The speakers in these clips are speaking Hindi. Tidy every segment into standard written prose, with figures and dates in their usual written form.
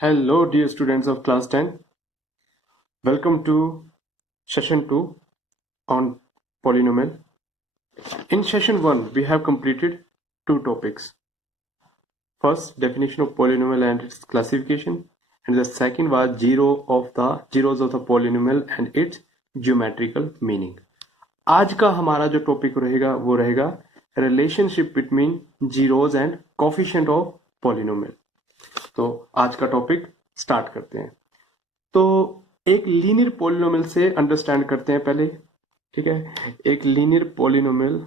Hello, dear students of class 10. Welcome to session 2 on polynomial. In session 1, we have completed two topics. First, definition of polynomial and its classification, and the second was zeros of the polynomial and its geometrical meaning. आज का हमारा जो टॉपिक रहेगा वो रहेगा relationship between zeros and coefficient of polynomial. तो आज का टॉपिक स्टार्ट करते हैं। तो एक लीनियर पॉलिनोमियल से अंडरस्टैंड करते हैं पहले। ठीक है, एक लीनियर पॉलिनोमियल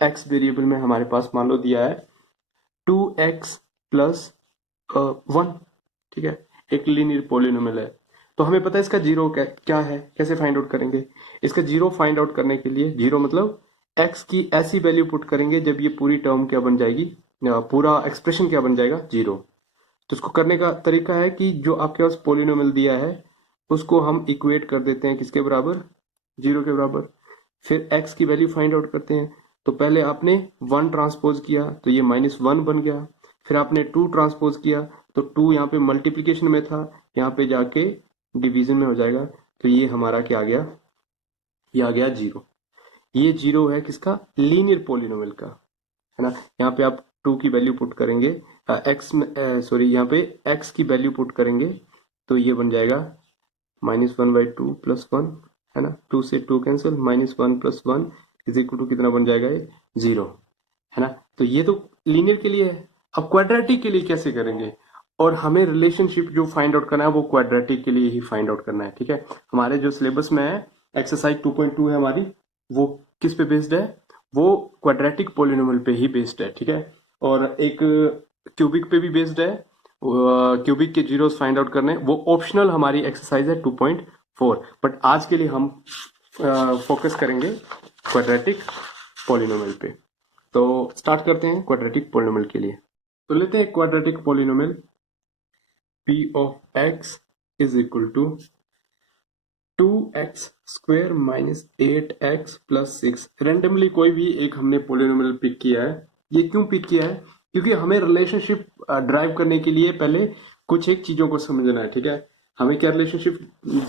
एक्स वेरिएबल में हमारे पास मान लो दिया है 2x प्लस 1। ठीक है, एक लीनियर पॉलिनोमियल है। तो हमें पता है इसका जीरो क्या है, कैसे फाइंड आउट करेंगे। इसका जीरो फाइंड आउट करने के लिए जीरो मतलब x की ऐसी वैल्यू पुट करेंगे जब ये पूरी टर्म क्या बन जाएगी, पूरा एक्सप्रेशन क्या बन जाएगा, जीरो। तो उसको करने का तरीका है कि जो आपके पास पॉलिनोमियल दिया है उसको हम इक्वेट कर देते हैं किसके बराबर, जीरो के बराबर। फिर x की वैल्यू फाइंड आउट करते हैं। तो पहले आपने 1 ट्रांसपोज किया तो ये -1 बन गया। फिर आपने 2 ट्रांसपोज किया तो 2 यहाँ पे मल्टीप्लीकेशन में था, यहाँ पे जाके डिवीजन में हो जाएगा। तो ये हमारा क्या आ गया, ये आ गया जीरो। ये जीरो है किसका, लीनियर पॉलिनोमियल का, है ना। यहाँ पे आप 2 की वैल्यू पुट करेंगे, यहाँ पे x की वैल्यू पुट करेंगे तो ये बन जाएगा -1/2 + 1, है ना। 2 से 2 कैंसिल, -1 + 1 इज इक्वल टू कितना बन जाएगा, ये जीरो, है ना। तो ये तो लीनियर के लिए है। अब क्वाड्रेटिक के लिए कैसे करेंगे, और हमें रिलेशनशिप जो फाइंड आउट करना है वो क्वाड्रेटिक के लिए ही फाइंड आउट करना है। ठीक है, हमारे जो सिलेबस में है एक्सरसाइज 2.2 है हमारी, वो किस पे बेस्ड है, वो क्वाड्रेटिक पॉलिनोमियल पे ही बेस्ड है। ठीक है, और एक क्यूबिक पे भी बेस्ड है। क्यूबिक के जीरोस फाइंड आउट करने, वो ऑप्शनल हमारी एक्सरसाइज है 2.4। बट आज के लिए हम फोकस करेंगे क्वाड्रेटिक पॉलिनोमियल पे। तो स्टार्ट करते हैं क्वाड्रेटिक पॉलिनोमियल के लिए। तो लेते हैं quadratic polynomial p of x is equal to 2x² - 8x + 6। Randomly कोई भी एक हमने पॉलिनोमियल पिक किया है। ये क्यों पिक किया है, क्योंकि हमें रिलेशनशिप ड्राइव करने के लिए पहले कुछ एक चीजों को समझना है। ठीक है, हमें क्या रिलेशनशिप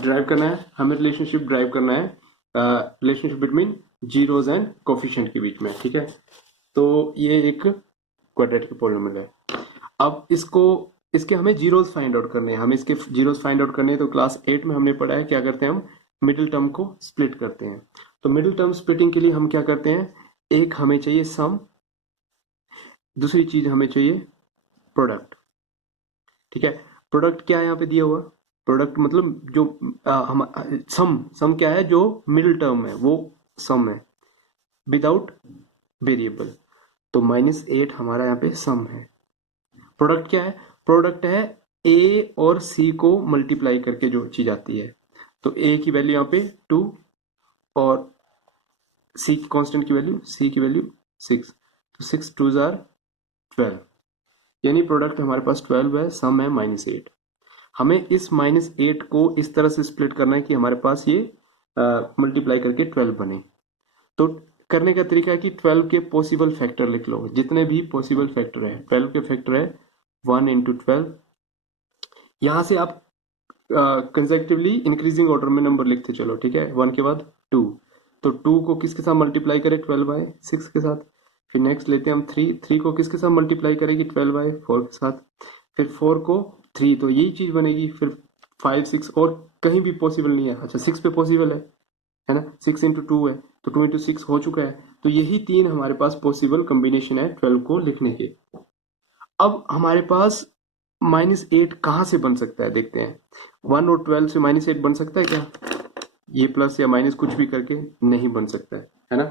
ड्राइव करना है, हमें रिलेशनशिप ड्राइव करना है relationship between zeros and coefficient के बीच में। ठीक है, तो ये एक क्वाड्रेटिक पॉलिनोमियल है। अब इसके हमें जीरोज फाइंड आउट करने हैं। हमें इसके जीरोज फाइंड आउट करने हैं। तो क्लास 8 में हमने पढ़ा है क्या करते हैं, हम मिडिल टर्म को स्प्लिट करते हैं। तो मिडिल टर्म स्प्लिटिंग के लिए हम क्या करते हैं, एक हमें चाहिए सम, दूसरी चीज हमें चाहिए प्रोडक्ट। ठीक है, प्रोडक्ट क्या है यहाँ पे दिया हुआ, प्रोडक्ट मतलब जो हम सम क्या है, जो मिडिल टर्म है वो सम है विदाउट वेरिएबल। तो -8 हमारा यहाँ पे सम है। प्रोडक्ट क्या है, प्रोडक्ट है ए और सी को मल्टीप्लाई करके जो चीज आती है। तो ए की वैल्यू यहाँ पे 2 और सी की कांस्टेंट की वैल्यू, सी की वैल्यू 6। तो 6 2 जार 12, यानी प्रोडक्ट हमारे पास 12 है, सम है -8। हमें इस -8 को इस तरह से स्प्लिट करना है कि हमारे पास ये मल्टीप्लाई करके 12 बने। तो करने का तरीका है कि 12 के पॉसिबल फैक्टर लिख लो, जितने भी पॉसिबल फैक्टर है। 12 के फैक्टर है 1 × 12। यहां से आप कंसेक्टिवली इंक्रीजिंग ऑर्डर में नंबर लिखते चलो। ठीक है, 1 के बाद 2, तो 2 को किसके साथ मल्टीप्लाई करें, 12/6 के साथ। फिर नेक्स्ट लेते हैं हम 3, 3 को किसके साथ मल्टीप्लाई करेंगे, 12/4 के साथ। फिर 4 को 3, तो यही चीज बनेगी। फिर 5 6 और कहीं भी पॉसिबल नहीं है। अच्छा 6 पे पॉसिबल है ना, 6 × 2 है तो 2 × 6 हो चुका है। तो यही 3 हमारे पास पॉसिबल कॉम्बिनेशन है 12 को लिखने के। अब हमारे पास -8 कहां से बन सकता है, देखते हैं। 1 और 12 से -8 बन सकता है क्या, ये प्लस या माइनस कुछ भी करके नहीं बन सकता है ना।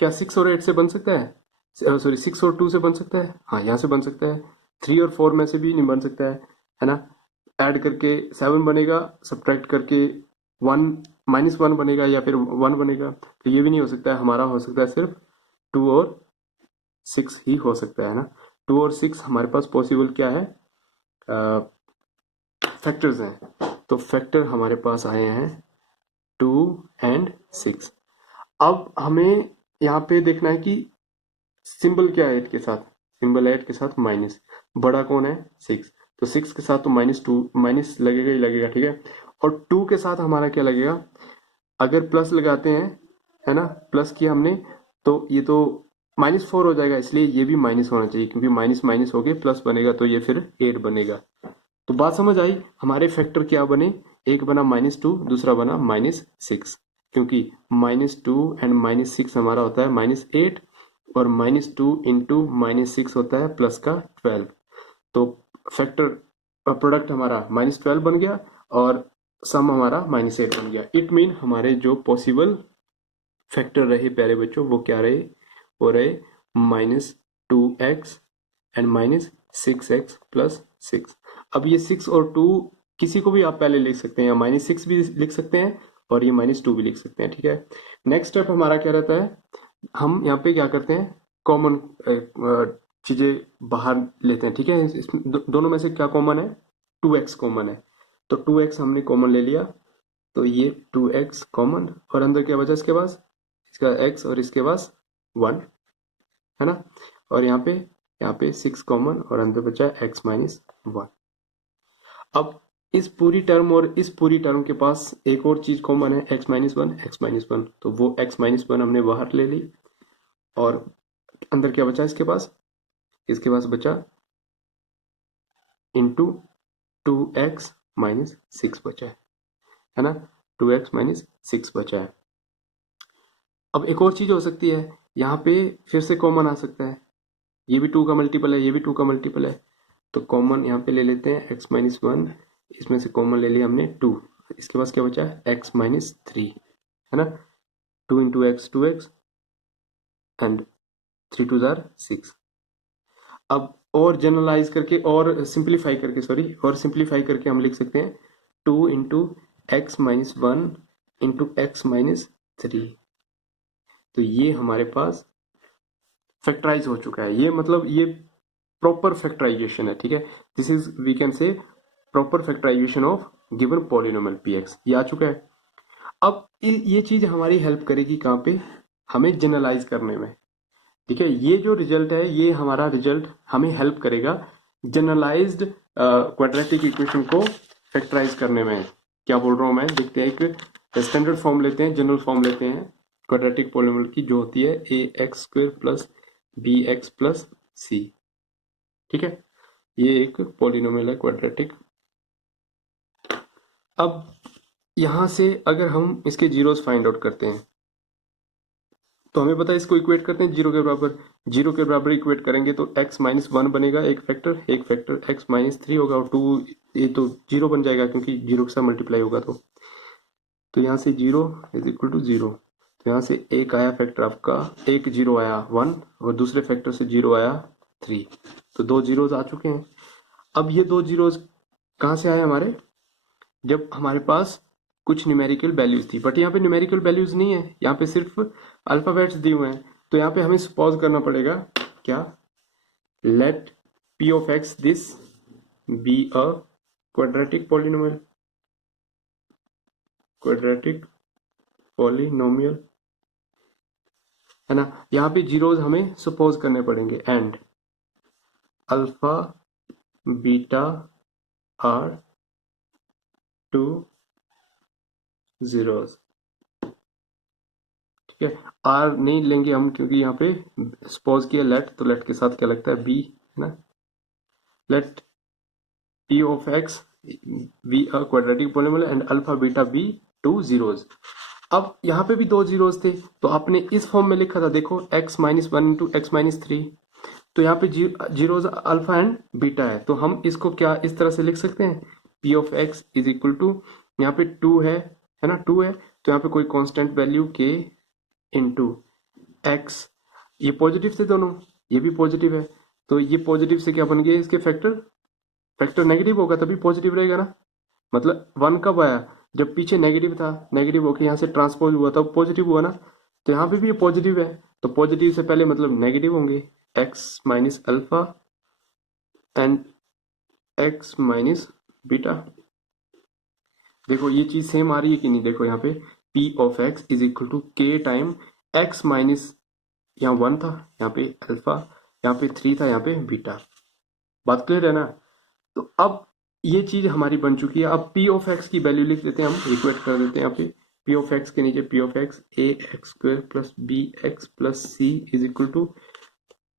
क्या 6 और 8 से बन सकता है, सॉरी 6 और 2 से बन सकता है, हाँ यहाँ से बन सकता है। 3 और 4 में से भी नहीं बन सकता है ना। ऐड करके 7 बनेगा, सब्ट्रैक्ट करके 1 -1 बनेगा या फिर 1 बनेगा। तो ये भी नहीं हो सकता है, हमारा हो सकता है सिर्फ 2 और 6 ही हो सकता है ना। 2 और 6 हमारे पास पॉसिबल क्या है, फैक्टर्स हैं। तो फैक्टर हमारे पास आए हैं 2 और 6। अब हमें यहाँ पे देखना है कि सिंबल क्या है 8 के साथ, सिंबल 8 के साथ माइनस, बड़ा कौन है 6। तो 6 के साथ तो -2 माइनस लगेगा ही लगेगा, ठीक है। और 2 के साथ हमारा क्या लगेगा, अगर प्लस लगाते हैं, है ना, प्लस किया हमने, तो ये तो -4 हो जाएगा, इसलिए ये भी माइनस होना चाहिए, क्योंकि माइनस माइनस हो गए प्लस बनेगा, तो ये फिर 8 बनेगा। तो बात समझ आई, हमारे फैक्टर क्या बने, एक बना -2, दूसरा बना -6, क्योंकि -2 एंड -6 हमारा होता है -8, और -2 इंटू -6 होता है प्लस का 12। तो फैक्टर प्रोडक्ट हमारा -12 बन गया, और सम हमारा -8 बन गया। इट मीन हमारे जो पॉसिबल फैक्टर रहे प्यारे बच्चों, वो क्या रहे, वो रहे -2x एंड -6x प्लस 6। अब ये 6 और 2 किसी को भी आप पहले लिख सकते हैं, या -6 भी लिख सकते हैं, और ये -2 भी लिख सकते हैं, ठीक है। नेक्स्ट स्टेप हमारा क्या रहता है, हम यहाँ पे क्या करते हैं, कॉमन चीजें बाहर लेते हैं, ठीक है। दोनों में से क्या कॉमन है, 2x कॉमन है, तो 2x हमने कॉमन ले लिया, तो ये 2x कॉमन, और अंदर क्या बचा इसके पास, इसका x और इसके पास 1, है ना। और यहाँ पे 6 कॉमन, और अंदर बचा x-1। अब इस पूरी टर्म और इस पूरी टर्म के पास एक और चीज कॉमन है, x-1, तो वो x-1 हमने बाहर ले ली, और अंदर क्या बचा इसके पास, इसके पास बचा इंटू 2x-6 बचा है ना, 2x-6 बचा है। अब एक और चीज हो सकती है, यहाँ पे फिर से कॉमन आ सकता है, ये भी 2 का मल्टीपल है, ये भी 2 का मल्टीपल है, तो कॉमन यहाँ पे ले लेते हैं x-1, इसमें से कॉमन ले लिया हमने 2, इसके पास क्या बचा है x-3, है ना। 2 into x 2x and 3 2 jar 6। अब और जनरलाइज करके और सिंप्लीफाई करके, सॉरी, और सिंप्लीफाई करके हम लिख सकते हैं 2 इंटू x-1 इंटू x-3। तो ये हमारे पास फैक्टराइज हो चुका है, ये मतलब ये प्रॉपर फैक्टराइजेशन है, ठीक है। This is we can say proper factorization of given polynomial px, ये आ चुका है। अब ये चीज हमारी हेल्प करेगी कहाँ पे, हमें जनरलाइज करने में, ठीक है। ये जो रिजल्ट है, ये हमारा रिजल्ट हमें हेल्प करेगा जनरलाइज्ड क्वाड्रेटिक इक्वेशन को फैक्टराइज करने में। क्या बोल रहा हूं मैं, देखते हैं, एक स्टैंडर्ड फॉर्म लेते हैं, जनरल फॉर्म लेते हैं क्वाड्रेटिक पॉलिनोमियल की, जो होती है ax² plus bx plus c, ठीक है। ये एक पॉलिनोमियल है क्वाड्रेटिक। अब यहां से अगर हम इसके जीरोस फाइंड आउट करते हैं, तो हमें पता है इसको इक्वेट करते हैं जीरो के बराबर, जीरो के बराबर इक्वेट करेंगे तो x-1 बनेगा, एक फैक्टर x-3 होगा, और 2 ये तो जीरो बन जाएगा, क्योंकि जीरो के साथ मल्टीप्लाई होगा, तो यहाँ से 0 इज इक्वल टू 0। तो यहाँ से एक आया फैक्टर आपका, एक जीरो आया 1, और दूसरे फैक्टर से 0 आया 3, तो 2 जीरोज आ चुके हैं। अब ये 2 जीरोज कहाँ से आए हमारे, जब हमारे पास कुछ न्यूमेरिकल वैल्यूज थी, बट यहाँ पे न्यूमेरिकल वैल्यूज नहीं है, यहाँ पे सिर्फ अल्फाबेट्स दिए हुए हैं। तो यहाँ पे हमें सपोज करना पड़ेगा क्या, let p of x this be a quadratic polynomial, quadratic polynomial, है ना। यहाँ पे जीरोज हमें सपोज करने पड़ेंगे, and alpha beta are 2 zeros, ठीक है। आर नहीं लेंगे हम, क्योंकि यहाँ पे सपोज किया लेट, तो लेट के साथ क्या लगता है बी, है ना। Let p of x be a quadratic polynomial and alpha beta be 2 zeros. अब यहाँ पे भी 2 जीरोज थे, तो आपने इस फॉर्म में लिखा था, देखो x-1 इंटू x-3, तो यहाँ पे जीरोज अल्फा एंड बीटा है, तो हम इसको क्या इस तरह से लिख सकते हैं, p of x is equal to, यहाँ पे 2 है ना, 2 है, तो यहाँ पे कोई constant value k into x, ये पॉजिटिव थे दोनों, ये भी पॉजिटिव है, तो ये पॉजिटिव से क्या बन गया, इसके फैक्टर नेगेटिव होगा तभी पॉजिटिव रहेगा ना। मतलब 1 कब आया, जब पीछे नेगेटिव था, नेगेटिव होकर यहाँ से ट्रांसपोज हुआ तब पॉजिटिव हुआ ना, तो यहाँ पे भी ये पॉजिटिव है, तो पॉजिटिव से पहले मतलब नेगेटिव होंगे, x minus alpha and x minus beta. देखो ये चीज सेम आ रही है कि नहीं, देखो यहाँ पे p of x is equal to k time x minus, यहाँ 1 था, यहाँ पे अल्फा, यहाँ पे 3 था, यहाँ पे बीटा। बात क्लियर है ना। तो अब ये चीज हमारी बन चुकी है। अब पी ऑफ एक्स की वैल्यू लिख देते हैं, हम इक्वेट कर देते हैं यहाँ पे। पी ऑफ एक्स के नीचे p of x a x square plus b x plus c is equal to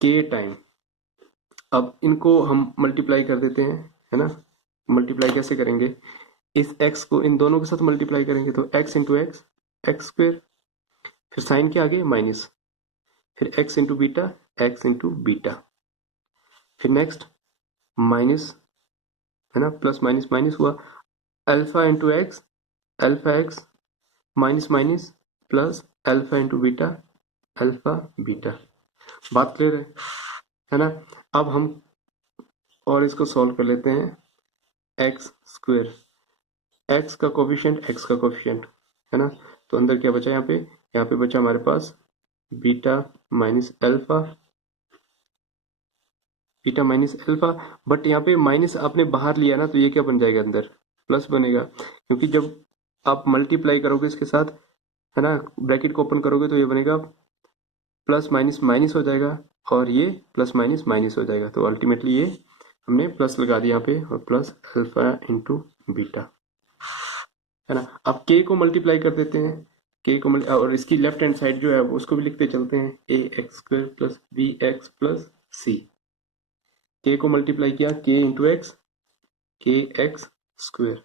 k time. अब इनको हम मल्टीप्लाई कर देते हैं, है ना। मल्टीप्लाई कैसे करेंगे, इस x को इन दोनों के साथ मल्टीप्लाई करेंगे तो x into x x square, फिर साइन के आगे माइनस, फिर x into beta x into beta, फिर नेक्स्ट माइनस, है ना, प्लस माइनस माइनस हुआ, alpha into x alpha x minus minus plus alpha into beta alpha beta. बात क्लियर है ना। अब हम और इसको सॉल्व कर लेते हैं, एक्स स्क्वायर एक्स का कोफिशिएंट है ना। तो अंदर क्या बचा, यहाँ पे बचा हमारे पास beta minus alpha, beta minus alpha. But यहाँ पे माइनस आपने बाहर लिया ना, तो ये क्या बन जाएगा, अंदर प्लस बनेगा, क्योंकि जब आप मल्टीप्लाई करोगे इसके साथ, है ना, ब्रैकेट को ओपन करोगे तो ये बनेगा प्लस माइनस माइनस हो जाएगा, और ये प्लस माइनस माइनस हो जाएगा। तो अल्टीमेटली ये हमने प्लस लगा दिया यहाँ पे, और प्लस अल्फा इंटू बीटा, है ना। अब के को मल्टीप्लाई कर देते हैं, के को और इसकी लेफ्ट हैंड साइड जो है उसको भी लिखते चलते हैं, a x square plus b x plus c. K को मल्टीप्लाई किया, k into x k x square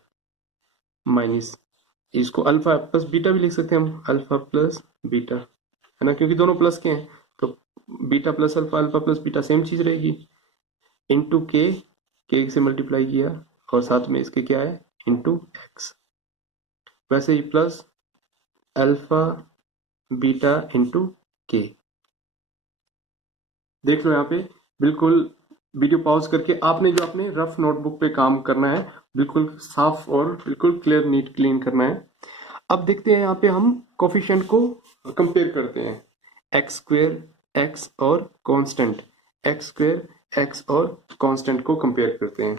minus, इसको अल्फा प्लस बीटा भी लिख सकते हैं हम, अल्फा प्लस बीटा, है ना, क्योंकि दोनों प्लस के हैं तो beta plus alpha alpha plus beta same चीज रहेगी, इंटू के से मल्टीप्लाई किया, और साथ में इसके क्या है, इंटू एक्स, वैसे ही प्लस अल्फा बीटा इंटू के। देख लो यहाँ पे, बिल्कुल वीडियो पॉज करके आपने जो अपने रफ नोटबुक पे काम करना है, बिल्कुल साफ और बिल्कुल क्लियर नीट क्लीन करना है। अब देखते हैं यहाँ पे हम कोफिशिएंट को कंपेयर करते हैं, एक्स स्क्वेयर एक्स और कांस्टेंट, एक्स स्क्वेयर एक्स और कांस्टेंट को कंपेयर करते हैं।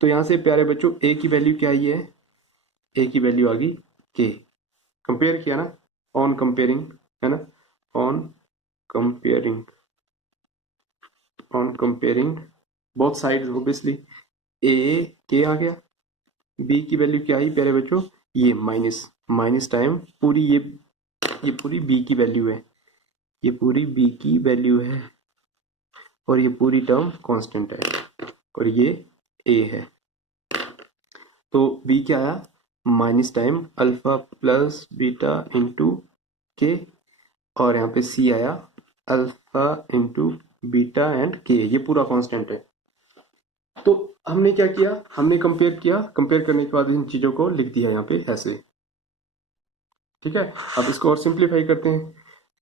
तो यहाँ से प्यारे बच्चों ए की वैल्यू क्या आई है, ए की वैल्यू आ गई के, कंपेयर किया ना, ऑन कंपेयरिंग, है ना, on comparing, on comparing both sides obviously, a के आ गया, बी की वैल्यू क्या आई प्यारे बच्चों, ये माइनस माइनस टाइम पूरी ये पूरी बी की वैल्यू है, ये पूरी बी की वैल्यू है, और ये पूरी टर्म कांस्टेंट है, और ये ए है। तो बी क्या आया, minus time alpha plus beta into के, और यहाँ पे सी आया अल्फा इंटू बीटा एंड के, ये पूरा कांस्टेंट है। तो हमने क्या किया, हमने कंपेयर किया, कंपेयर करने के बाद इन चीजों को लिख दिया यहाँ पे ऐसे, ठीक है। अब इसको और सिंप्लीफाई करते हैं,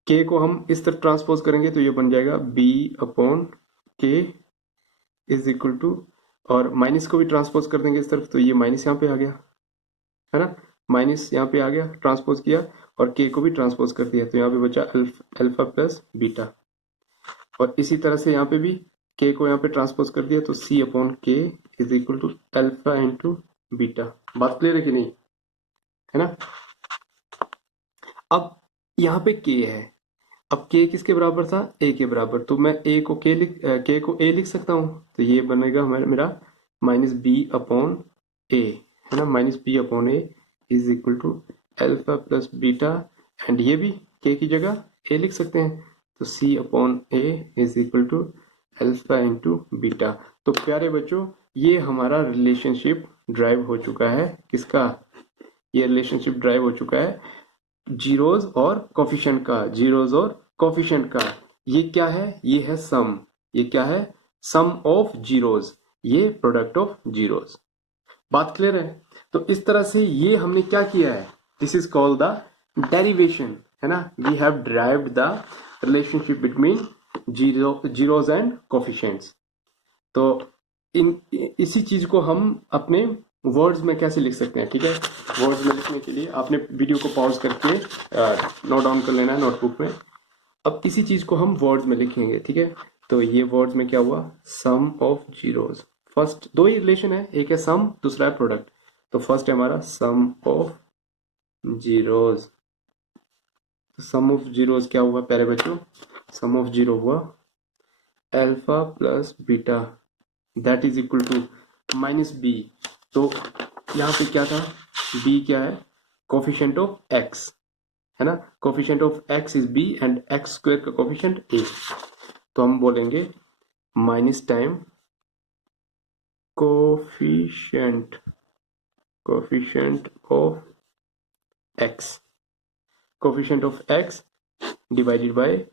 के को हम इस तरफ ट्रांसपोज करेंगे तो ये बन जाएगा B upon k is equal to, और माइनस को भी ट्रांसपोज कर देंगे इस तरफ तो ये माइनस यहाँ पे आ गया, है ना, माइनस यहाँ पे आ गया, ट्रांसपोज किया, और के को भी ट्रांसपोज कर दिया, तो यहाँ पे बचा अल्फा प्लस बीटा, और इसी तरह से यहाँ पे भी के को यहाँ पे ट्रांसपोज कर दिया, तो c upon k is equal to alpha into beta. बात क्लियर है कि नहीं, है ना। अब यहाँ पे के है, अब के किसके बराबर था, ए के बराबर, तो मैं ए को के को ए लिख सकता हूँ, तो ये बनेगा हमारा मेरा माइनस बी अपॉन ए, है ना, minus b upon a is equal to alpha plus beta, and ये भी के की जगह ए लिख सकते हैं, तो c upon a is equal to alpha into beta. तो प्यारे बच्चों, ये हमारा रिलेशनशिप ड्राइव हो चुका है, किसका, ये रिलेशनशिप ड्राइव हो चुका है जीरोज और कोफिशिएंट का, जीरोज और कोफिशिएंट का। ये क्या है, ये है सम, ये क्या है, सम ऑफ जीरोज, ये प्रोडक्ट ऑफ जीरोज। बात क्लियर है। तो इस तरह से ये हमने क्या किया है, this is called the derivation, है ना, we have derived the relationship between zeros and coefficients. तो इसी चीज को हम अपने वर्ड्स में कैसे लिख सकते हैं, ठीक है। वर्ड्स में लिखने के लिए आपने वीडियो को पॉज करके नोट डाउन कर लेना है नोटबुक में। अब इसी चीज को हम वर्ड्स में लिखेंगे, ठीक है। तो ये वर्ड्स में क्या हुआ, सम ऑफ जीरोज, फर्स्ट दो ही रिलेशन है, एक है सम, दूसरा है प्रोडक्ट। तो फर्स्ट है हमारा sum of zeros, sum of zeros क्या हुआ प्यारे बच्चों, सम ऑफ जीरो हुआ alpha plus beta, that is equal to, minus b, तो यहाँ पे क्या था, बी क्या है, कोफिशिएंट ऑफ एक्स है ना, coefficient of x is b and x square का कोफिशिएंट ए, तो हम बोलेंगे minus time coefficient of x, coefficient of x divided by,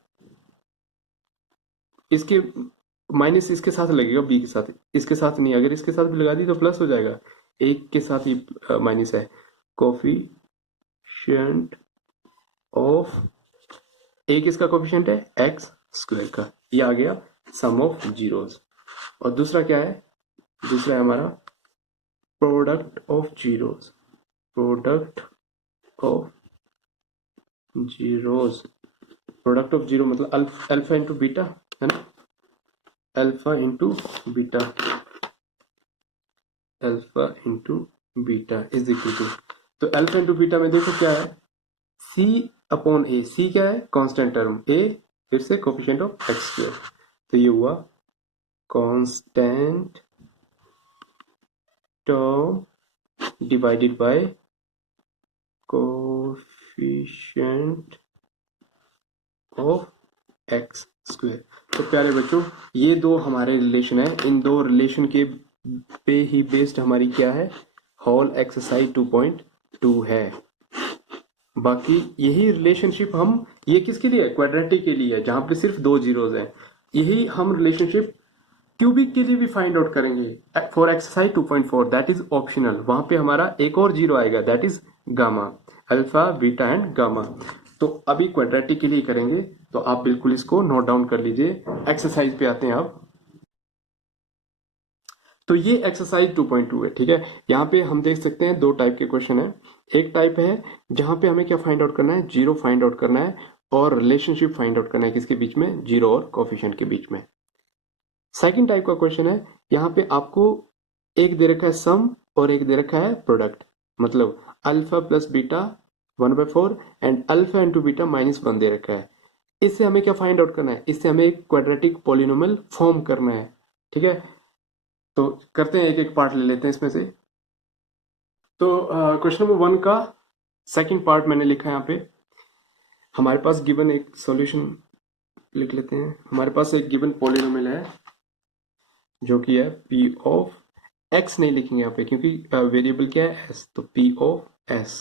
इसके माइनस इसके साथ लगेगा बी के साथ, इसके साथ नहीं, अगर इसके साथ भी लगा दी तो प्लस हो जाएगा, एक के साथ ही माइनस है, कोफिशिएंट ऑफ, एक इसका कोफिशिएंट है एक्स स्क्वायर का, ये आ गया सम ऑफ जीरोस। और दूसरा क्या है, दूसरा है हमारा product of zeros, product of zeros, product of zero मतलब अल्फा इंटू बीटा है ना, alpha into beta, alpha into beta is equal to, तो अल्फा इंटू बीटा में देखो क्या है, सी अपॉन ए, सी क्या है कांस्टेंट टर्म, ए फिर से कोफिशिएंट ऑफ एक्स स्क्वायर, तो ये हुआ constant term divided by coefficient of x square. तो प्यारे बच्चों, ये दो हमारे रिलेशन है, इन दो रिलेशन के पे ही बेस्ड हमारी क्या है, होल एक्सरसाइज 2.2 है। बाकी यही रिलेशनशिप हम, ये किसके लिए, क्वाड्रेटिक के लिए है जहां पे सिर्फ दो जीरोज हैं, यही हम रिलेशनशिप क्यूबिक के लिए भी फाइंड आउट करेंगे for exercise 2.4, that is optional, वहां पे हमारा एक और जीरो आएगा, that is gamma, alpha beta and gamma. तो अभी क्वाड्रेटिक के लिए करेंगे, तो आप बिल्कुल इसको नोट डाउन कर लीजिए। एक्सरसाइज पे आते हैं अब, तो ये एक्सरसाइज 2.2 है, ठीक है। यहाँ पे हम देख सकते हैं दो टाइप के क्वेश्चन है, एक टाइप है जहां पे हमें क्या फाइंड आउट करना है, जीरो फाइंड आउट करना है और रिलेशनशिप फाइंड आउट करना है, किसके बीच में, जीरो और कोफिशिएंट के बीच में। सेकंड टाइप का क्वेश्चन है, यहाँ पे आपको एक दे रखा है सम और एक दे रखा है प्रोडक्ट, मतलब alpha plus beta 1/4 and alpha into beta -1 दे रखा है। इससे हमें क्या फाइंड आउट करना है, इससे हमें एक क्वाड्रेटिक पॉलिनोमियल फॉर्म करना है, ठीक है। तो करते हैं, एक एक पार्ट ले लेते हैं इसमें से। तो क्वेश्चन नंबर 1 का सेकंड पार्ट मैंने लिखा है यहाँ पे, हमारे पास गिवन एक सॉल्यूशन लिख लेते हैं। हमारे पास एक गिवन पॉलिनोमियल है जो कि है p ऑफ x, नहीं लिखेंगे यहाँ पे क्योंकि वेरिएबल क्या है s, तो p ऑफ s,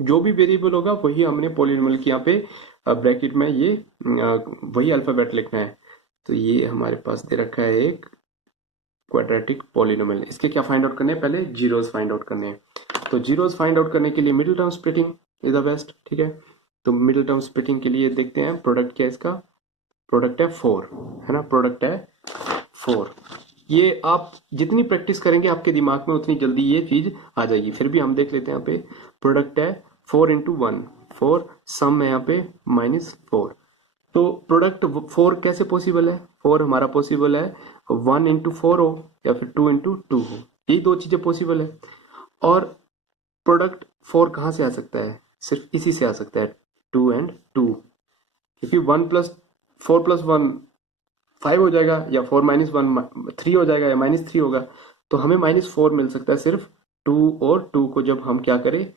जो भी वेरिएबल होगा वही हमने पॉलिनोमियल की यहाँ पे ब्रैकेट में ये वही अल्फाबेट लिखना है। तो ये हमारे पास दे रखा है एक क्वाड्रेटिक पॉलिनोमियल, इसके क्या फाइंड आउट करने हैं, पहले जीरोस फाइंड आउट करने हैं। तो जीरोस फाइंड आउट करने के लिए middle term splitting is the best, ठीक है। तो मिडिल टर्म स्प्लिटिंग के लिए देखते हैं, प्रोडक्ट क्या है इसका, प्रोडक्ट है 4 है ना, प्रोडक्ट है 4। ये आप जितनी प्रैक्टिस करेंगे आपके दिमाग में उतनी जल्दी ये चीज आ जाएगी। फिर भी हम देख लेते हैं, यहाँ पे प्रोडक्ट है 4 इंटू 1, 4 सम है यहाँ पे -4। तो प्रोडक्ट 4 कैसे पॉसिबल है, 4 हमारा पॉसिबल है 1 इंटू 4 हो या फिर 2 इंटू 2 हो, यही दो चीजें पॉसिबल है। और प्रोडक्ट 4 कहाँ से आ सकता है, सिर्फ इसी से आ सकता है, 2 एंड 2, क्योंकि 1 प्लस 4 प्लस 1 5 हो जाएगा, या 4 माइनस 1 3 हो जाएगा, या -3 होगा। तो हमें -4 मिल सकता है सिर्फ 2 और 2 को जब हम क्या करें,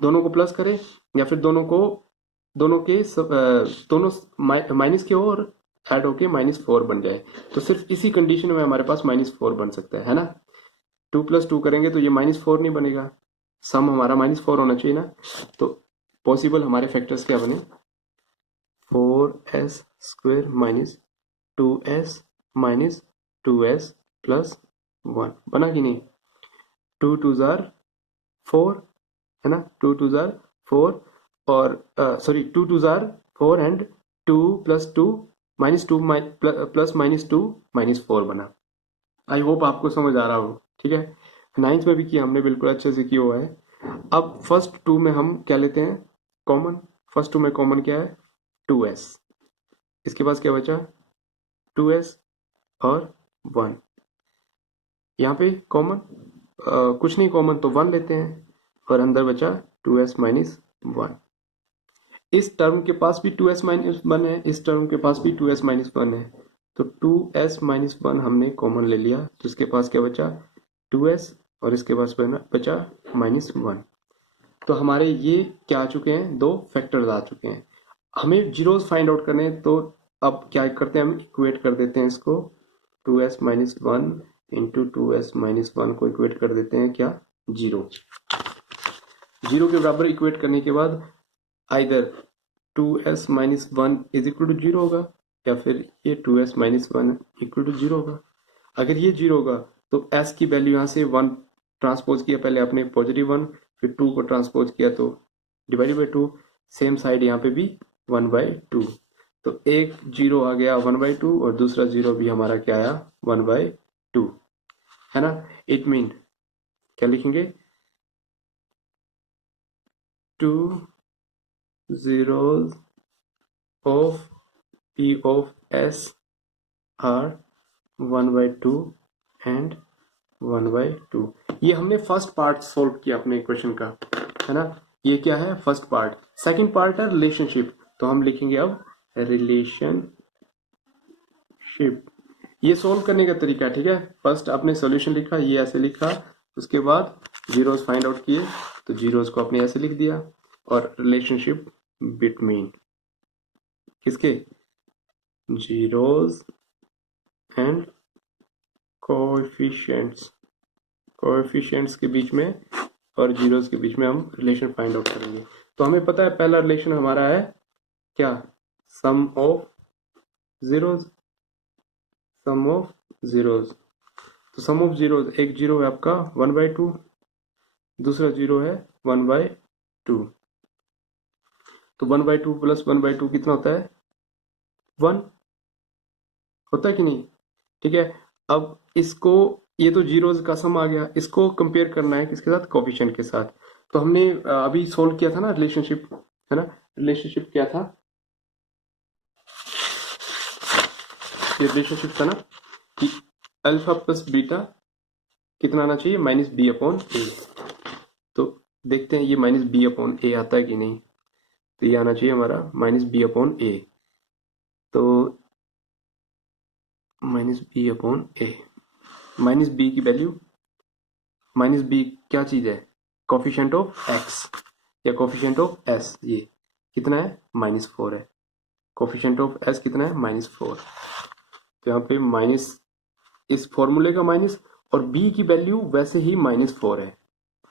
दोनों को प्लस करें, या फिर दोनों के दोनों माइनस के और ऐड होके -4 बन जाए। तो सिर्फ इसी कंडीशन में हमारे पास -4 बन सकता है ना। 2 + 2 करेंगे तो ये -4 नहीं बनेगा, सम हमारा -4 होना चाहिए ना। तो पॉसिबल हमारे फैक्टर्स क्या बने, 4s square minus 2s minus 2s plus 1 बना कि नहीं, 2 2 जार 4 है ना, 2 2 जार 4 और सॉरी 2 2 जार 4 एंड 2 + 2 -2 प्लस -2 -4 बना। आई होप आपको समझ आ रहा हो, ठीक है। 9th में भी किया हमने, बिल्कुल अच्छे से किया हुआ है। अब फर्स्ट 2 में हम क्या लेते हैं कॉमन, फर्स्ट 2 में कॉमन क्या है 2s, इसके पास क्या बचा 2s और 1, यहाँ पे कॉमन कुछ नहीं, कॉमन तो 1 लेते हैं और अंदर बचा 2s माइनस 1। इस टर्म के पास भी 2s माइनस 1 है, इस टर्म के पास भी 2s माइनस 1 है, तो 2s माइनस 1 हमने कॉमन ले लिया, तो इसके पास क्या बचा 2s और इसके पास बचा -1। तो हमारे ये क्या आ चुके हैं, दो फैक्टर्स आ चुके हैं। हमें जीरोस फाइंड आउट करने हैं, तो अब क्या करते हैं, हम इक्वेट कर देते हैं इसको 2s-1 इंटू 2s-1 को इक्वेट कर देते हैं क्या, जीरो। जीरो के बराबर इक्वेट करने के बाद either 2s-1 is equal to zero होगा या फिर ये 2s-1 इक्वल टू जीरो होगा। अगर ये जीरो होगा तो s की वैल्यू यहाँ से 1 ट्रांसपोज किया पहले आपने +1, फिर 2 को ट्रांसपोज किया तो डिवाइडेड बाई 2, सेम साइड यहाँ पे भी 1/2। तो एक जीरो आ गया 1/2 और दूसरा जीरो भी हमारा क्या आया 1/2, है ना। इट मीन क्या लिखेंगे, 2 zeros of p of s are 1/2 and 1/2। ये हमने फर्स्ट पार्ट सोल्व किया अपने इक्वेशन का, है ना। ये क्या है, फर्स्ट पार्ट। सेकंड पार्ट है रिलेशनशिप, तो हम लिखेंगे अब रिलेशनशिप। ये सोल्व करने का तरीका है, ठीक है। फर्स्ट आपने सॉल्यूशन लिखा, ये ऐसे लिखा, उसके बाद जीरोस फाइंड आउट किए, तो जीरोस को आपने ऐसे लिख दिया, और रिलेशनशिप बिटवीन किसके, जीरोस एंड कोएफिशिएंट्स के बीच में और जीरोस के बीच में हम रिलेशन फाइंड आउट करेंगे। तो हमें पता है पहला रिलेशन हमारा है क्या, सम ऑफ जीरोस। तो सम ऑफ जीरोस, एक जीरो है आपका 1/2, दूसरा जीरो है 1/2। तो 1/2 प्लस 1/2 कितना होता है, 1 होता है कि नहीं, ठीक है। अब इसको, ये तो जीरोस का सम आ गया, इसको कंपेयर करना है किसके साथ, कोएफिशिएंट के साथ। तो हमने अभी सोल्व किया था ना रिलेशनशिप, है ना। रिलेशनशिप क्या था, ये रिलेशनशिप था ना कि अल्फा प्लस बीटा कितना आना चाहिए, -b/a। तो देखते हैं ये -b/a आता है कि नहीं। तो ये आना चाहिए हमारा -b/a। तो -b/a, -b की वैल्यू, -b क्या चीज है, कोफिशिएंट ऑफ x या कोफिशिएंट ऑफ s। ये कितना है, -4 है। कोफिशिएंट ऑफ s कितना है, -4। तो यहाँ पे माइनस, इस फॉर्मूले का माइनस, और b की वैल्यू वैसे ही -4 है।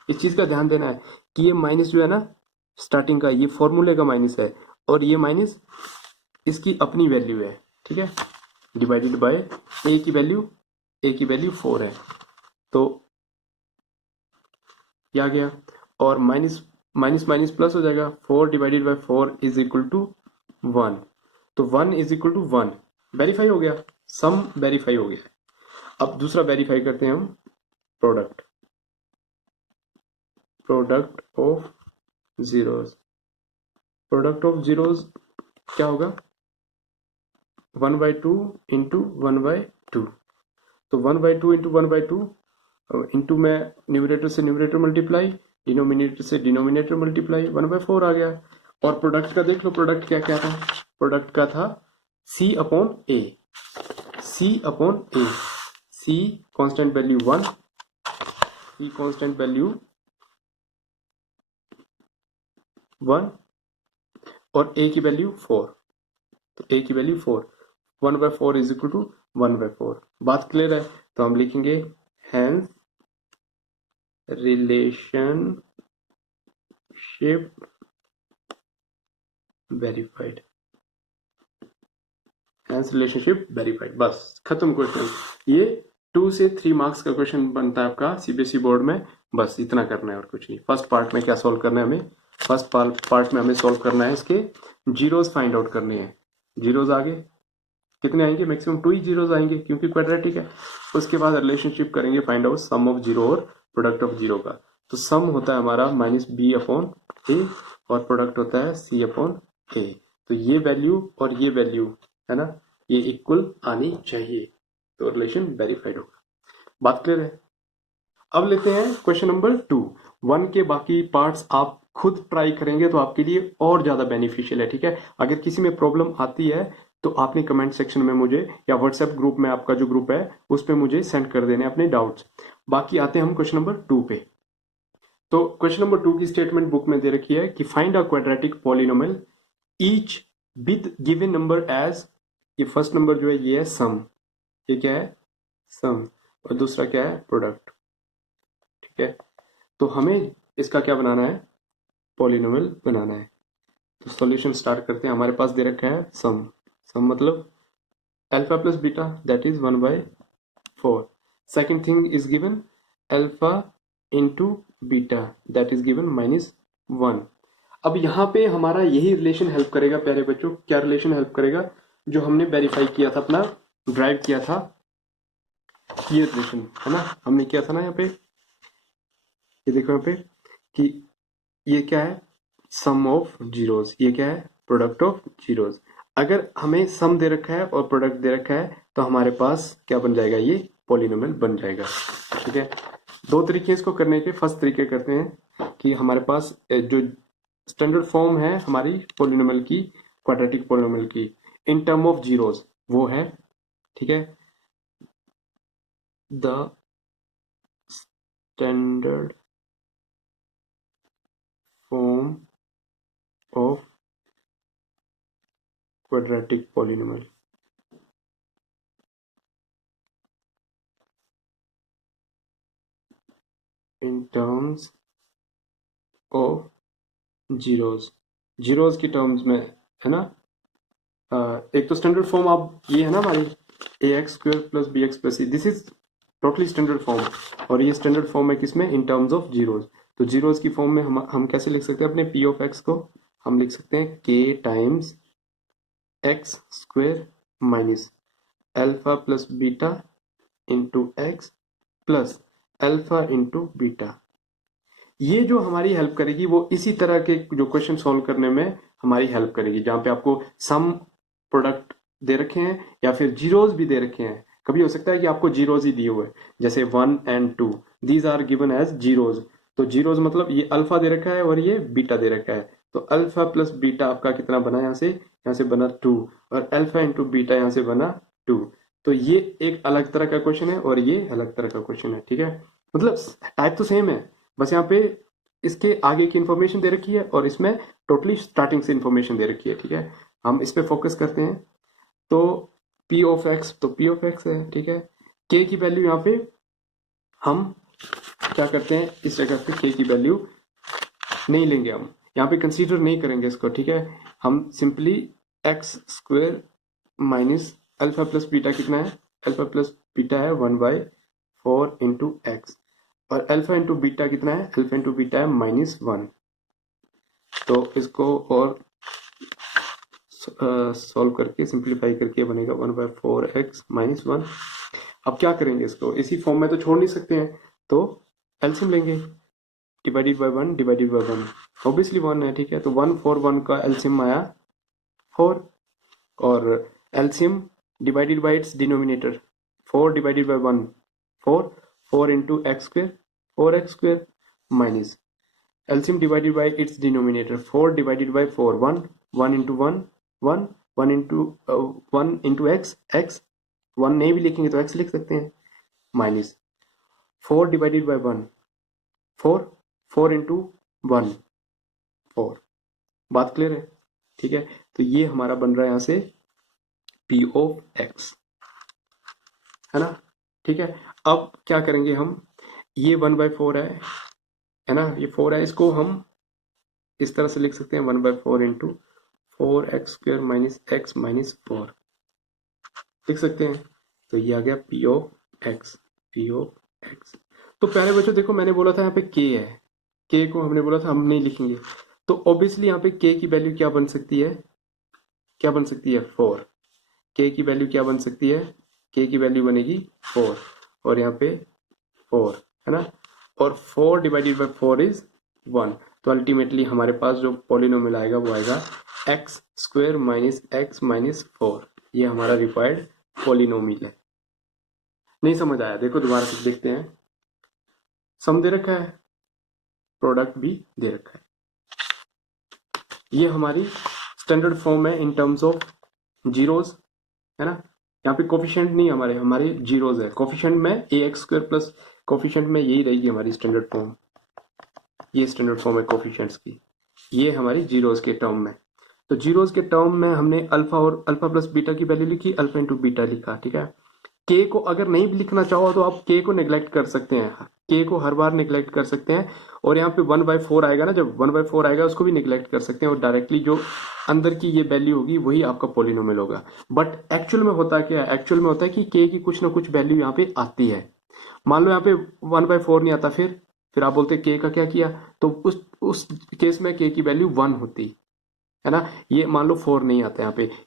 इस चीज का ध्यान देना है कि ये माइनस जो है ना स्टार्टिंग का, ये फॉर्मूले का माइनस है, और ये माइनस इसकी अपनी वैल्यू है, ठीक है, डिवाइडेड बाय a की वैल्यू 4 है। तो क्या गया, और माइनस माइनस माइनस प्लस हो जाएगा, 4 divided by 4 is equal to 1। तो 1 इज इक्वल टू 1 वेरीफाई हो गया, सम वेरीफाई हो गया। अब दूसरा वेरीफाई करते हैं हम, product of zeros. Product of zeros क्या होगा, 1/2 इंटू 1/2। तो 1/2 इंटू 1/2 इंटू में न्यूमरेटर से न्यूमरेटर मल्टीप्लाई, डिनोमिनेटर से डिनोमिनेटर मल्टीप्लाई, 1/4 आ गया। और प्रोडक्ट का देख लो, प्रोडक्ट क्या क्या था, प्रोडक्ट का था C/A। C constant value 1, C constant value 1 और A की वैल्यू 4। तो A की वैल्यू 4, 1/4 इज इक्वल टू 1/4। बात क्लियर है, तो हम लिखेंगे hence relationship verified. Hence relationship verified, बस खत्म क्वेश्चन। ये 2 से 3 मार्क्स का क्वेश्चन बनता है आपका सीबीएसई बोर्ड में, बस इतना करना है और कुछ नहीं। फर्स्ट पार्ट में क्या सोल्व करना है हमें, फर्स्ट पार्ट में हमें सोल्व करना है इसके जीरोस फाइंड आउट करने हैं। जीरोस आगे कितने आएंगे, मैक्सिमम 2 ही जीरोस आएंगे क्योंकि क्वाड्रेटिक है। उसके बाद रिलेशनशिप करेंगे find out sum of zero और प्रोडक्ट ऑफ जीरो का। तो सम होता है हमारा -b/a और प्रोडक्ट होता है c/a। तो ये वैल्यू और ये वैल्यू है ना, ये इक्वल आनी चाहिए, तो रिलेशन वेरीफाइड होगा। बात क्लियर है। अब लेते हैं क्वेश्चन नंबर 2। 1 के बाकी पार्ट्स आप खुद ट्राई करेंगे तो आपके लिए और ज्यादा बेनिफिशियल है, ठीक है। अगर किसी में प्रॉब्लम आती है तो आपने कमेंट सेक्शन में मुझे, या व्हाट्सएप ग्रुप में, आपका जो ग्रुप है उस पर मुझे सेंड कर देने अपने डाउट्स। बाकी आते हैं हम क्वेश्चन नंबर 2 पे। तो क्वेश्चन नंबर 2 की स्टेटमेंट बुक में दे रखी है कि find a quadratic polynomial each with given number as, ये फर्स्ट नंबर जो है ये है सम, ये क्या है सम, और दूसरा क्या है प्रोडक्ट। ठीक है, तो हमें इसका क्या बनाना है, पॉलिनोमियल बनाना है। तो सॉल्यूशन स्टार्ट करते हैं। हमारे पास दे रखा है सम, सम मतलब alpha plus beta that is 1/4। Second thing is given alpha into beta that is given -1। अब यहाँ पे हमारा यही रिलेशन हेल्प करेगा प्यारे बच्चों। क्या रिलेशन हेल्प करेगा, जो हमने वेरीफाई किया था, अपना ड्राइव किया था, ये रिलेशन है ना, हमने किया था ना यहाँ पे, ये देखो यहाँ पे कि ये क्या है सम ऑफ जीरोस, ये क्या है प्रोडक्ट ऑफ जीरोस। अगर हमें सम दे रखा है और प्रोडक्ट दे रखा है तो हमारे पास क्या बन जाएगा, ये पॉलिनोमियल बन जाएगा। ठीक है, दो तरीके इसको करने के। फर्स्ट तरीके करते हैं कि हमारे पास जो स्टैंडर्ड फॉर्म है हमारी पॉलिनोमियल की, क्वाड्रेटिक पॉलिनोमियल की इन टर्म ऑफ जीरोस, वो है, ठीक है, the standard form of quadratic polynomial in terms of zeros, zeros की टर्म्स में है ना। एक तो स्टैंडर्ड फॉर्म आप ये है ना हमारी ax² plus bx plus c, this is totally standard form, और ये स्टैंडर्ड फॉर्म है किसमें, इन टर्म्स ऑफ जीरोस। तो जीरोस की फॉर्म में हम कैसे लिख सकते हैं अपने p ऑफ x को, हम लिख सकते हैं k times x² minus alpha plus beta into x plus alpha into beta. ये जो हमारी हेल्प करेगी वो इसी तरह के जो क्वेश्चन सॉल्व करने में हमारी हेल्प करेगी, जहां पे आपको सम प्रोडक्ट दे रखे हैं या फिर जीरोस भी दे रखे हैं। कभी हो सकता है कि आपको जीरोस ही दिए हुए, जैसे 1 and 2 these are given as zeros. तो जीरोस मतलब ये अल्फा दे रखा है और ये बीटा दे रखा है। तो अल्फा प्लस बीटा आपका कितना बना, यहाँ से बना 2, और अल्फा इंटू बीटा यहाँ से बना 2। तो ये एक अलग तरह का क्वेश्चन है और ये अलग तरह का क्वेश्चन है। ठीक है, मतलब टाइप तो सेम है, बस यहाँ पे इसके आगे की इंफॉर्मेशन दे रखी है और इसमें टोटली स्टार्टिंग से इंफॉर्मेशन दे रखी है। ठीक है, हम इस पे फोकस करते हैं। तो p ऑफ x, तो p ऑफ x है, ठीक है। k की वैल्यू यहाँ पे हम क्या करते हैं, इस जगह पे k की वैल्यू नहीं लेंगे, हम यहाँ पे कंसीडर नहीं करेंगे इसको। ठीक है, हम simply x² minus alpha plus beta कितना है, अल्फा प्लस बीटा है 1/4 इंटू एक्स, और अल्फा इंटू बीटा कितना है, अल्फा इंटू बीटा है -1। तो इसको और सॉल्व करके सिंप्लीफाई करके बनेगा 1/4x -1। अब क्या करेंगे, इसको इसी फॉर्म में तो छोड़ नहीं सकते हैं, तो एलसीएम लेंगे, divided by 1 divided by 1, obviously 1 है। ठीक है, तो 1 4 1 का एलसीएम आया 4, और LCM divided by it's denominator, 4 divided bye 1 4, 4 into x² 4x² minus LCM divided by it's denominator, 4 divided by 4 1, 1 into 1 1, 1 into x, x 1 नहीं भी लिखेंगे तो x लिख सकते हैं, माइनस 4 डिवाइडेड बाय 1 4, 4 इंटू 1 4। बात क्लियर है? ठीक है, तो ये हमारा बन रहा है यहाँ से p ऑफ x, है ना। ठीक है, अब क्या करेंगे हम, ये 1/4 है ना, ये 4 है, इसको हम इस तरह से लिख सकते हैं 1/4 into 4x² minus x minus 4 लिख सकते हैं। तो ये आ गया p of x, p of x। तो प्यारे बच्चों देखो, मैंने बोला था यहाँ पे k है, k को हमने बोला था हम नहीं लिखेंगे, तो ऑब्वियसली यहाँ पे k की वैल्यू क्या बन सकती है, क्या बन सकती है 4। k की वैल्यू क्या बन सकती है, k की वैल्यू बनेगी 4, और यहाँ पे 4 है ना, और 4 डिवाइडेड बाय 4 इज 1। तो अल्टीमेटली हमारे पास जो पॉलिनोमियल आएगा वो आएगा x² माइनस x माइनस 4। ये हमारा रिक्वायर्ड पॉलिनोमियल है। नहीं समझ आया, देखो दोबारा से देखते हैं। सम दे रखा है, प्रोडक्ट भी दे रखा है, ये हमारी स्टैंडर्ड फॉर्म है इन टर्म्स ऑफ जीरोस, है ना। यहाँ पे कोफिशिएंट नहीं हमारे जीरोस है, कोफिशिएंट में ax² प्लस कोफिशिएंट में यही रहेगी हमारी स्टैंडर्ड फॉर्म, ये स्टैंडर्ड फॉर्म है कोफिशिएंट्स की, ये हमारी जीरोस के टर्म में। तो जीरोस के टर्म में हमने अल्फा और अल्फा प्लस बीटा की वैल्यू लिखी, अल्फा इंटू बीटा लिखा, ठीक है। के को अगर नहीं भी लिखना चाहो तो आप के को नेग्लेक्ट कर सकते हैं, के को हर बार नेग्लेक्ट कर सकते हैं, और यहाँ पे 1/4 आएगा ना, जब 1/4 आएगा उसको भी नेग्लेक्ट कर सकते हैं, और डायरेक्टली जो अंदर की ये वैल्यू होगी वही आपका पॉलिनोमियल होगा। बट एक्चुअल में होता क्या है, एक्चुअल में होता है कि के की कुछ ना कुछ वैल्यू यहाँ पे आती है। मान लो यहाँ पे 1/4 नहीं आता, फिर आप बोलते के का क्या किया, तो उस केस में के की वैल्यू 1 होती है ना। ये मान लो 4 नहीं आता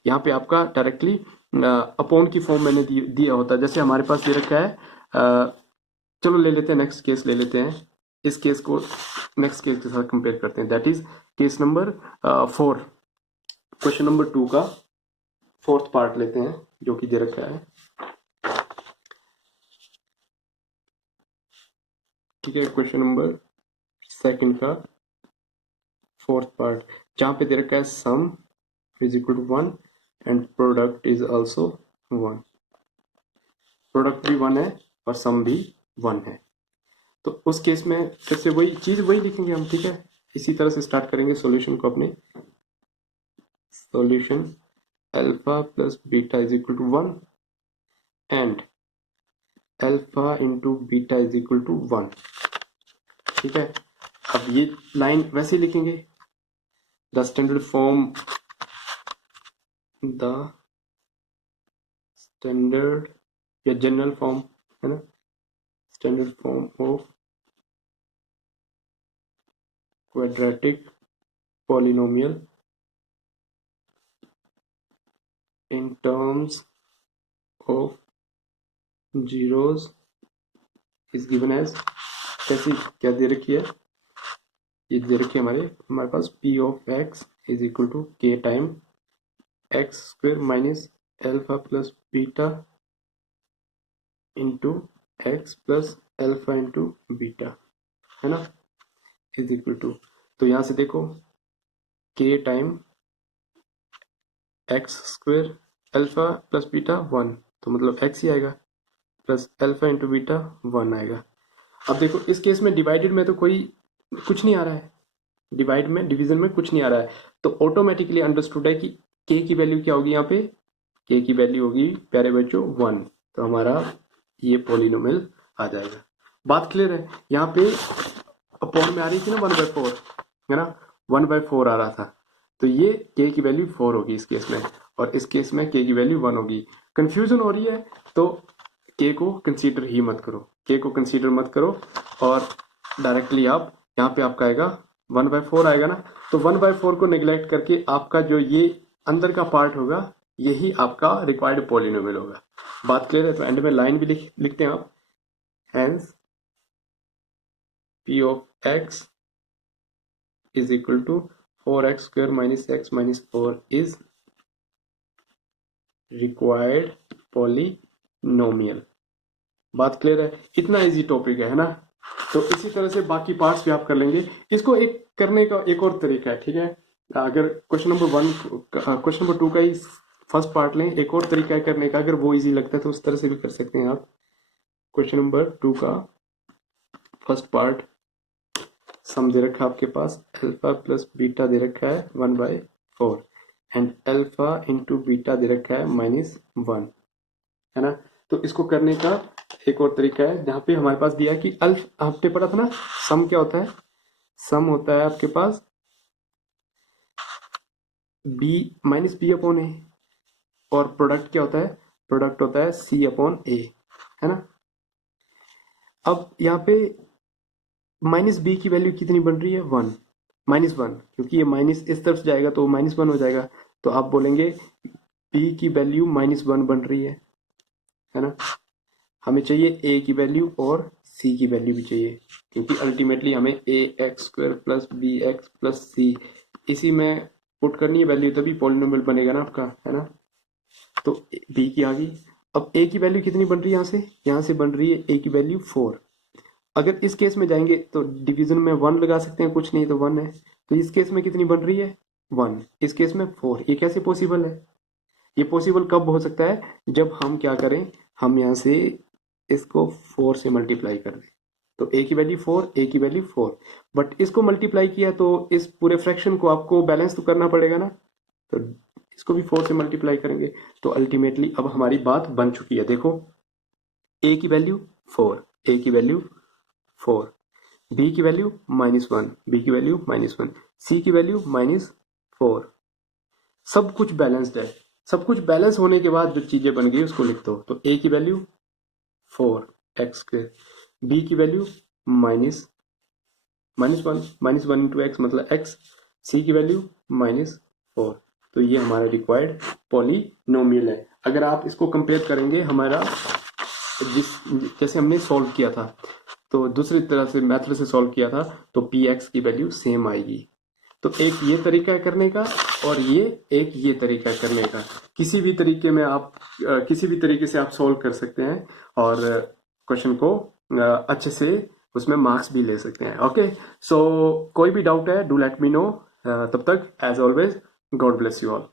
यहाँ पे आपका डायरेक्टली अपॉन की फॉर्म मैंने दिया होता है, जैसे हमारे पास दे रखा है। चलो ले लेते हैं, नेक्स्ट केस ले लेते हैं, इस केस को नेक्स्ट केस के साथ कंपेयर करते हैं, that is case number 4। Question number 2 का फोर्थ पार्ट लेते हैं जो कि दे रखा है, ठीक है। क्वेश्चन नंबर 2 का फोर्थ पार्ट, जहां पे दे रखा है sum is equal to 1 and product is also 1, product भी 1 है और सम भी 1 है। तो उस केस में फिर से वही चीज वही लिखेंगे हम, ठीक है। इसी तरह से स्टार्ट करेंगे सॉल्यूशन को अपने, solution alpha plus beta is equal to 1 and alpha into beta is equal to 1, ठीक है। अब ये लाइन वैसे ही लिखेंगे, the standard form, the standard या जनरल फॉर्म है ना, standard form of quadratic polynomial in terms of zeros is given as, कैसी क्या दे रखी है, ये दे रखी है हमारे पास p of x is equal to k time x square minus alpha plus beta into x plus alpha into beta, है ना, इज इक्वल टू, तो यहां से देखो k time x square alpha plus beta 1, तो मतलब x ही आएगा, प्लस अल्फा इंटू बीटा 1 आएगा। अब देखो इस केस में डिवाइडेड में तो कोई कुछ नहीं आ रहा है, डिवाइड में डिवीजन में कुछ नहीं आ रहा है, तो ऑटोमेटिकली अंडरस्टूड है कि के की वैल्यू क्या होगी, यहाँ पे के की वैल्यू होगी प्यारे बच्चों 1, तो हमारा ये पॉलिनोमियल आ जाएगा। बात क्लियर है। यहाँ पे अपॉन में आ रही थी ना 1/4, है ना, 1/4 आ रहा था, तो ये के की वैल्यू 4 होगी इस केस में, और इस केस में के की वैल्यू 1 होगी। कंफ्यूजन हो रही है तो के को कंसीडर ही मत करो, के को कंसीडर मत करो, और डायरेक्टली आप यहाँ पे आपका आएगा 1/4 आएगा ना, तो 1/4 को नेग्लेक्ट करके आपका जो ये अंदर का पार्ट होगा यही आपका रिक्वायर्ड पॉलिनोमियल होगा। बात क्लियर है। तो एंड में लाइन भी लिखते हैं आप, hence p of x is equal to 4x square minus x minus 4 is required polynomial। बात क्लियर है, इतना इजी टॉपिक है ना। तो इसी तरह से बाकी पार्ट्स भी आप कर लेंगे। इसको एक करने का एक और तरीका है, ठीक है। अगर क्वेश्चन नंबर 2 का ही फर्स्ट पार्ट लें, एक और तरीका है करने का, अगर वो इजी लगता है तो उस तरह से भी कर सकते हैं आप। क्वेश्चन नंबर 2 का फर्स्ट पार्ट, सम दे रखा है आपके पास, अल्फा प्लस बीटा दे रखा है 1/4 एंड अल्फा इंटू बीटा दे रखा है -1, है ना। तो इसको करने का एक और तरीका है, जहां पे हमारे पास दिया है कि आपने पढ़ा था ना, सम क्या होता है, सम होता है आपके पास b माइनस बी अपॉन ए, और प्रोडक्ट क्या होता है, प्रोडक्ट होता है c अपॉन ए, है ना। अब यहाँ पे माइनस बी की वैल्यू कितनी बन रही है, 1, -1, क्योंकि ये माइनस इस तरफ जाएगा तो -1 हो जाएगा, तो आप बोलेंगे b की वैल्यू -1 बन रही है ना। हमें चाहिए a की वैल्यू और c की वैल्यू भी चाहिए, क्योंकि अल्टीमेटली हमें ax² plus bx plus c इसी में पुट करनी है वैल्यू, तभी पॉलिनोमियल बनेगा ना आपका, है ना। तो b की आ गई। अब a की वैल्यू कितनी बन रही है, यहाँ से बन रही है a की वैल्यू 4। अगर इस केस में जाएंगे तो डिवीजन में 1 लगा सकते हैं, कुछ नहीं तो 1 है, तो इस केस में कितनी बन रही है 1, इस केस में 4। ये कैसे पॉसिबल है, ये पॉसिबल कब हो सकता है, जब हम क्या करें, हम यहाँ से इसको 4 से मल्टीप्लाई कर दें, तो a की वैल्यू 4, a की वैल्यू 4, बट इसको मल्टीप्लाई किया तो इस पूरे फ्रैक्शन को आपको बैलेंस तो करना पड़ेगा ना, तो इसको भी 4 से मल्टीप्लाई करेंगे। तो अल्टीमेटली अब हमारी बात बन चुकी है। देखो a की वैल्यू 4, a की वैल्यू 4, b की वैल्यू -1, b की वैल्यू -1, c की वैल्यू -4, सब कुछ बैलेंस्ड है। सब कुछ बैलेंस होने के बाद जो चीजें बन गई उसको लिख दो। तो a की वैल्यू 4x², b की वैल्यू माइनस -1 इंटू एक्स मतलब x, c की वैल्यू -4। तो ये हमारा रिक्वायर्ड पॉलिनोमियल है। अगर आप इसको कंपेयर करेंगे हमारा जिस जैसे हमने सॉल्व किया था, तो दूसरी तरह से मेथड से सॉल्व किया था, तो पी एक्स की वैल्यू सेम आएगी। तो एक ये तरीका है करने का और ये तरीका है करने का। किसी भी तरीके में आप किसी भी तरीके से आप सॉल्व कर सकते हैं और क्वेश्चन को अच्छे से उसमें मार्क्स भी ले सकते हैं। ओके, सो कोई भी डाउट है डू लेट मी नो। तब तक as always God bless you all.